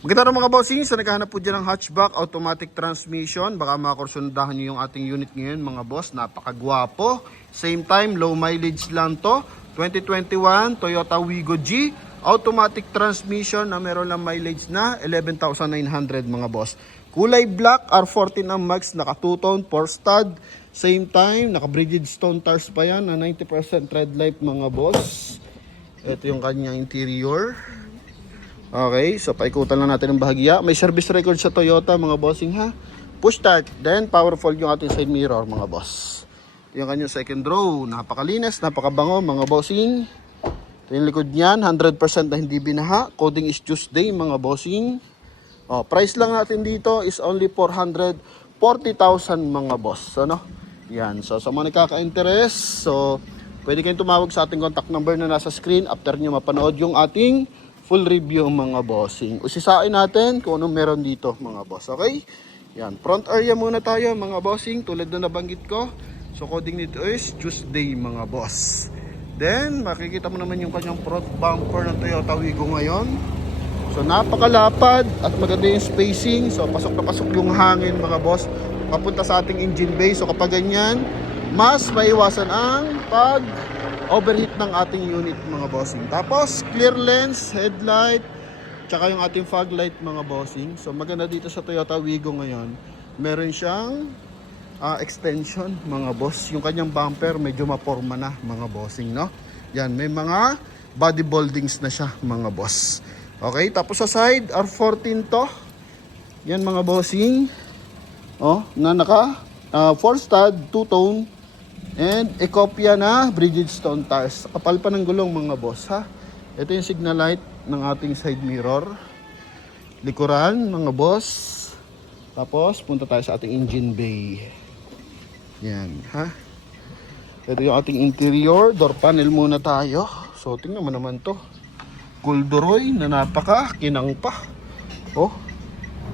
Maganda mga bossing, sa naghahanap po dyan ng hatchback, automatic transmission, baka makursundahan nyo yung ating unit ngayon mga boss, napakagwapo. Same time, low mileage lang to, 2021 Toyota Wigo G, automatic transmission na meron lang mileage na 11,900 mga boss. Kulay black, R14 ang max, naka 2-tone, 4-stud, same time, naka Bridgestone tires pa yan na 90% tread life mga boss. Ito yung kanyang interior. Okay, so paikutan lang natin ang bahagya. May service record sa Toyota mga bossing ha. Push start, then powerful yung ating side mirror mga boss. Yung kanyang second row, napakalinis, napakabango mga bossing. Ito yung likod niyan, 100% na hindi binaha. Coding is Tuesday mga bossing. Price lang natin dito is only 440,000 mga boss. Ano? Yan, so sa mga nakaka-interest, so pwede kayong tumawag sa ating contact number na nasa screen after nyo mapanood yung ating full review mga bossing. Usisain natin kung anong meron dito mga boss. Okay? Yan. Front area muna tayo mga bossing. Tulad na nabanggit ko. So coding nito is Tuesday mga boss. Then makikita mo naman yung kanyang front bumper ng Toyota Wigo ngayon. So napakalapad at maganda yung spacing. So pasok na pasok yung hangin mga boss. Papunta sa ating engine bay. So kapag ganyan, mas maiwasan ang pag overheat ng ating unit mga bossing. Tapos clear lens, headlight, tsaka yung ating fog light mga bossing. So maganda dito sa Toyota Wigo ngayon, meron siyang extension mga boss. Yung kanyang bumper medyo maporma na mga bossing, no? Yan, may mga body moldings na siya mga boss. Okay, tapos sa side R14 to. Yan mga bossing. Na naka 4-stud, 2-tone. And kopya na Bridgestone tires. Kapal pa ng gulong mga boss ha. Ito yung signal light ng ating side mirror. Likuran mga boss. Tapos punta tayo sa ating engine bay. Yan ha. Ito yung ating interior. Door panel muna tayo. So tingnan mo naman to. Corduroy na napaka kinang pa.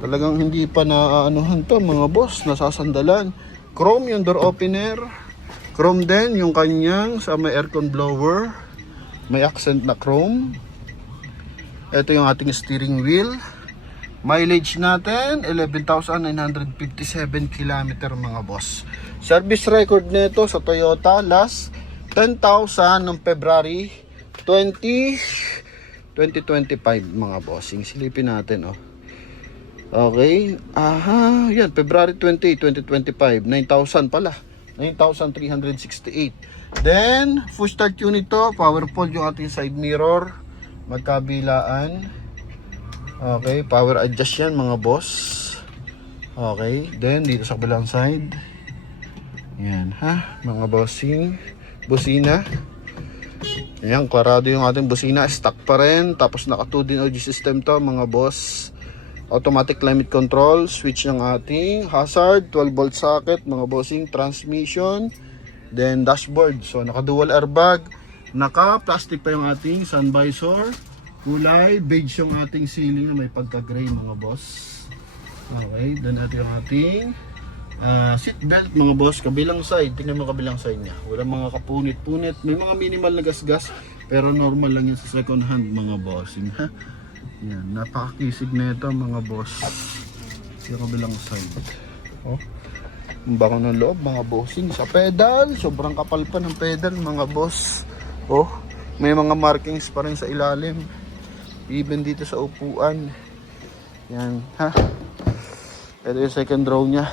Talagang hindi pa na anuhan to mga boss. Nasasandalan. Chrome yung door opener. Chrome din yung kanyang sa may aircon blower. May accent na chrome. Ito yung ating steering wheel. Mileage natin 11,957 km mga boss. Service record nito sa Toyota last 10,000 noong February 2025 mga bossing. Silipin natin Okay. Yan February 20, 2025. 9,000 pala. 9,368. Then, full start unit to. Powerful yung ating side mirror. Magkabilaan. Okay, power adjust yan mga boss. Okay, then dito sa kabilang side. Yan ha, mga bossing. Busina. Ayan, klarado yung ating busina. Stock pa rin. Tapos naka 2 din audio system to mga boss. Automatic climate control, switch ng ating hazard, 12 volt socket, mga bossing, transmission, then dashboard. So naka dual airbag, naka plastic pa yung ating sun visor, kulay beige yung ating ceiling na may pagka gray mga boss. Okay, then ito yung ating seat belt mga boss, kabilang side. Tingnan mo kabilang side niya, wala mga kapunit-punit, may mga minimal na gasgas pero normal lang yan sa second hand mga bossing ha. Yan, napakakisig na ito mga boss. Yung kabilang side. Ang bako ng loob mga bossing. Sa pedal, sobrang kapal pa ng pedal mga boss. May mga markings pa rin sa ilalim. Even dito sa upuan. Yan ha. Ito yung second row nya.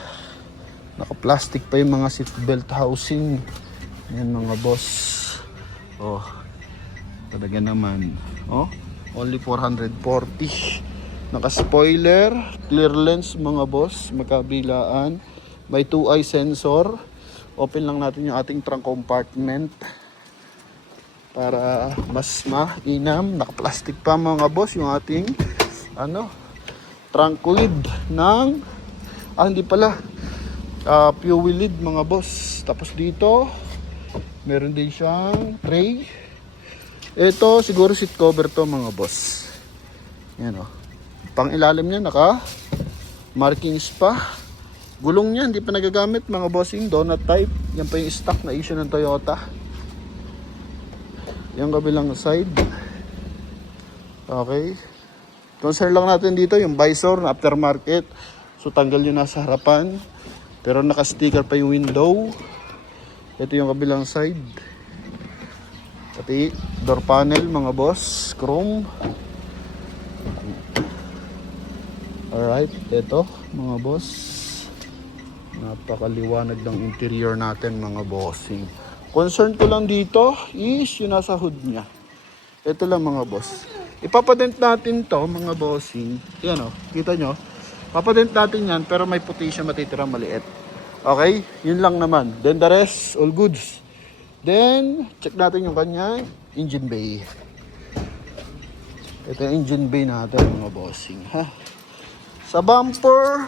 Naka-plastic pa yung mga seatbelt housing. Yan mga boss. Talaga naman. Only 440. Naka-spoiler, clear lens mga boss, magkabilaan. May 2-eye sensor. Open lang natin yung ating trunk compartment para mas mainam. Naka-plastic pa mga boss yung ating trunk lid ng hindi pala fuel lid mga boss. Tapos dito meron din siyang tray. Ito siguro seat cover to mga boss. Yan Pang ilalim niya naka markings pa. Gulong niya hindi pa nagagamit mga bossing, donut type. Yan pa yung stock na issue ng Toyota. Yung kabilang side. Okay. Concern lang natin dito yung visor na aftermarket. So tanggal yung nasa harapan. Pero naka-sticker pa yung window. Ito yung kabilang side. Pati door panel mga boss, chrome. Alright, ito mga boss. Napakaliwanag ng interior natin mga bossing. Concern ko lang dito is yung nasa hood niya. Ito lang mga boss. Ipapadent natin to mga bossing. Yan o, kita nyo. Papadent natin yan pero may puti siya matitira maliit. Okay, yun lang naman. Then the rest, all goods. Then, check natin yung kanya engine bay. Ito yung engine bay natin mga bossing. Ha? Sa bumper,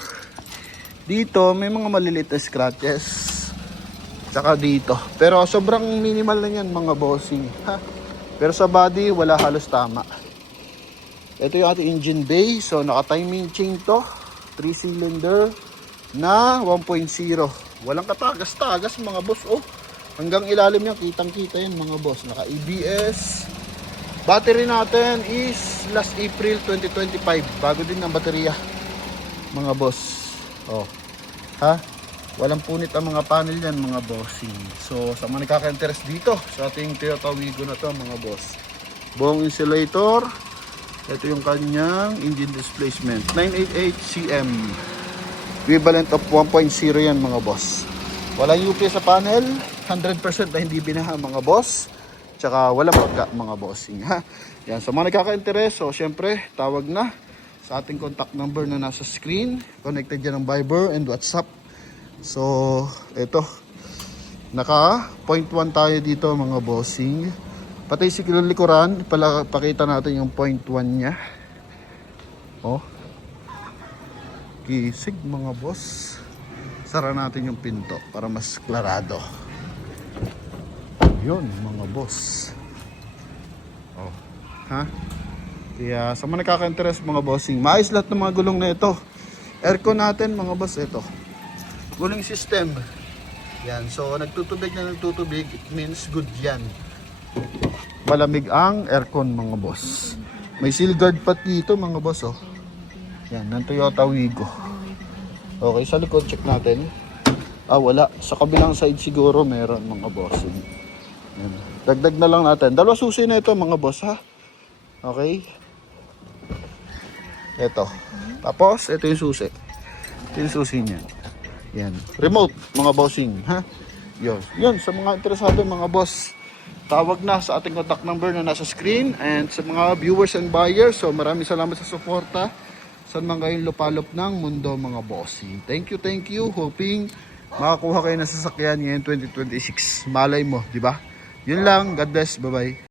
dito may mga maliliit na scratches. Tsaka dito. Pero sobrang minimal na yan mga bossing. Ha? Pero sa body, wala halos tama. Ito yung ating engine bay. So, naka-timing chain to. 3-cylinder na 1.0. Walang katagas-tagas mga boss. Oh, hanggang ilalim yan. Kitang-kita yan mga boss. Naka-ABS. Battery natin is last April 2025. Bago din ang baterya mga boss. Oh, ha? Walang punit ang mga panel yan mga bossing. So sa mga nakaka-interest dito sa ating Toyota Wigo na to mga boss. Buong insulator. Ito yung kanyang engine displacement. 988 cm. Equivalent of 1.0 yan mga boss. Walang UPS sa panel. 100% na hindi binaha mga boss. Tsaka walang pagka mga bossing. Ha? Yan. Sa mga nakaka-interest, so syempre tawag na sa ating contact number na nasa screen. Connected dyan ng Viber and WhatsApp. So, ito. Naka 0.1 tayo dito mga bossing. Pati si likuran, pakita natin yung 0.1 niya. Oh. Kisig mga boss. Sara natin yung pinto para mas klarado. Yun mga boss. Oh. Ha? Kaya sa mga nakaka-interest mga bossing, maayos lahat ng mga gulong na ito. Aircon natin mga boss, ito. Cooling system. Yan. So, nagtutubig na nagtutubig. It means good yan. Malamig ang aircon mga boss. May seal guard pa dito mga boss. Oh. Yan. Ng Toyota Wigo. Okay. Sa likod, check natin. Ah, wala. Sa kabilang side siguro meron mga boss. Yan. Dagdag na lang natin. Dalawa susi na ito mga boss ha. Okay. Ito. Tapos, ito yung susi. Ito yung susi niya. Yan. Remote, mga bossing. Ha? Yun. Yun, sa mga interesado mga boss, tawag na sa ating contact number na nasa screen. And sa mga viewers and buyers, so maraming salamat sa suporta. Saan man kayong lupalop ng mundo mga bossing. Thank you, thank you. Hoping makakuha kayo ng sasakyan ngayon 2026. Malay mo, di ba? Yun lang. God bless. Bye-bye.